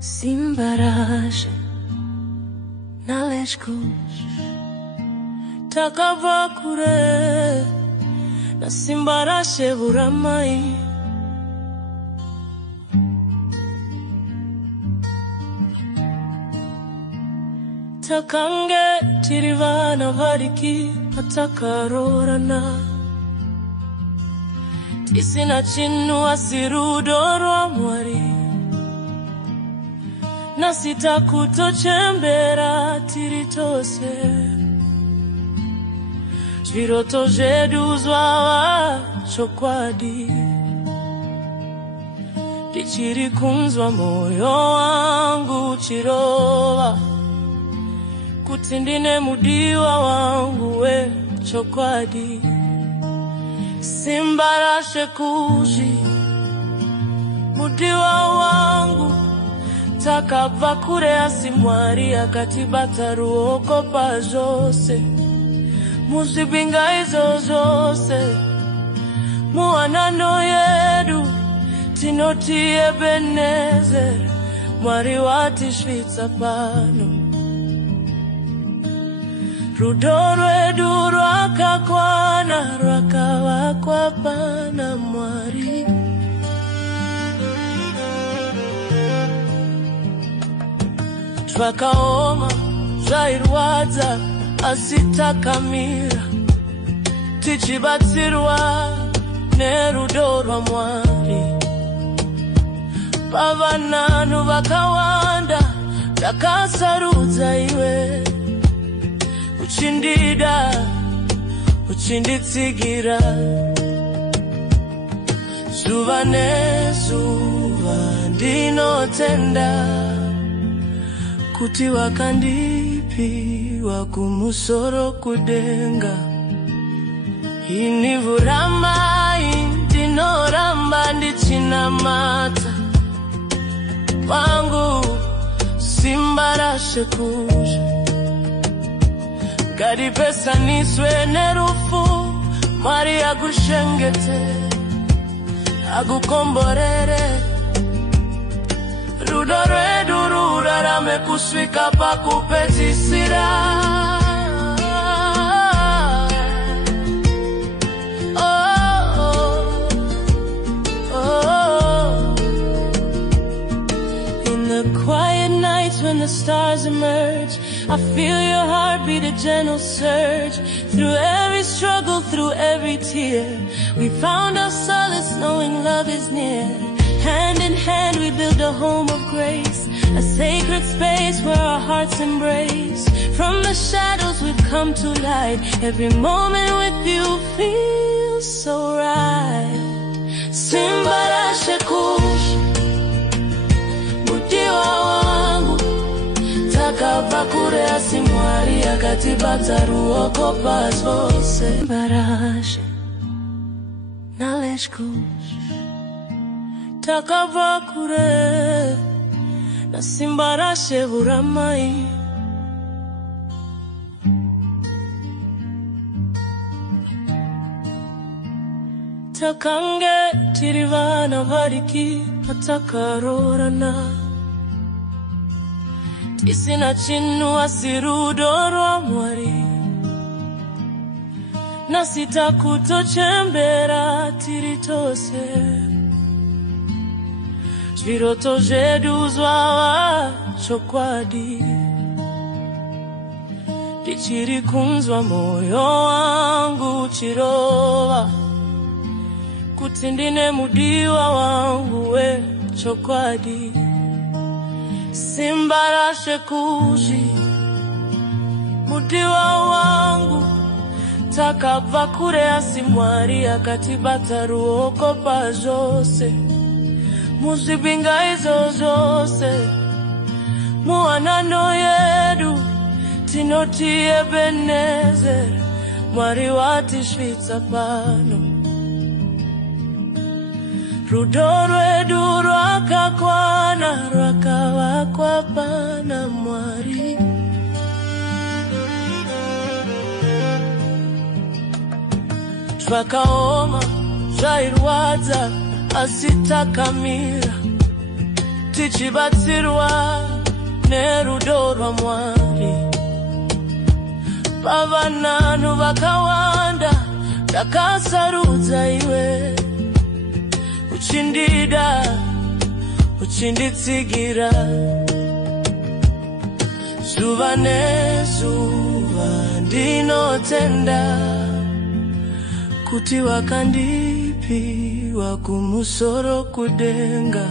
Simbarash naleshkush takavakure na simbarashe vuramai takange tirivana variki patakarorana tisina chinu asirudoro amwari na sitakutochembera tiritose Viroto zvedu zvawa chokwadi Tichiri kunzwa moyo wangu chirova Kuti ndine mudiwa wangu we chokwadi Simbarashe kushi mudiwa wangu Takabva kure asimwari akatibata ruoko pazvose Muzvibinga izo zvose muwanano yedu tinoti Ebenezer Mwari watisvitsa pano Rudo rwedu rwakakwana rwakavakwa pana Mwari Zvakaoma zvairwadza asi takamira tichibatsirwa nerudo rwaMwari pavanhu vakawanda takasarudza iwe uchindida uchinditsigira zuva nezuva ndinotenda kuti wakandipiwa kumusoro kudenga inivuramai ndinoramba ndichinamata wangu simbarashe kuzha ngaripesaniswe nerufu Mwari agushengete agukomborere Rudo rwedu rurarame kusvika pakupedzisira In the quiet nights when the stars emerge I feel your heartbeat, a gentle surge Through every struggle, through every tear We found our solace knowing love is near Hand in hand we build a home of grace A sacred space where our hearts embrace From the shadows we've come to light Every moment with you feels so right Simbarashe kush Mudiwa wangu Takabva kure asi Mwari akatibata ruoko pazvose Simbarashe naleshkush Takabva kure na simbarashe vuramai Takange tirivana variki patakarorana Tisina chinu asirudo rwaMwari na sitakutochembera tiritose Viroto zvedu zvawa chokwadi Tichiri kunzwa moyo wangu chirova Kuti ndine mudiwa wangu we chokwadi Simbarashe kushi mudiwa wangu Takabva kure asi Mwari akatibata ruoko pazvose Muzvibinga izo zvose muwanano yedu tinoti Ebenezer Mwari watisvitsa pano Rudo rwedu rwakakwana rwakavakwa pana Mwari Zvakaoma Jairwaza asitakamira tichibatsirwa nerudo rwa Mwari. Pavananu vakawanda ndakasarudza iwe, uchindida uchinditsigira. Zuva nezuva ndinotenda kuti wakandipiwa kumusoro kudenga.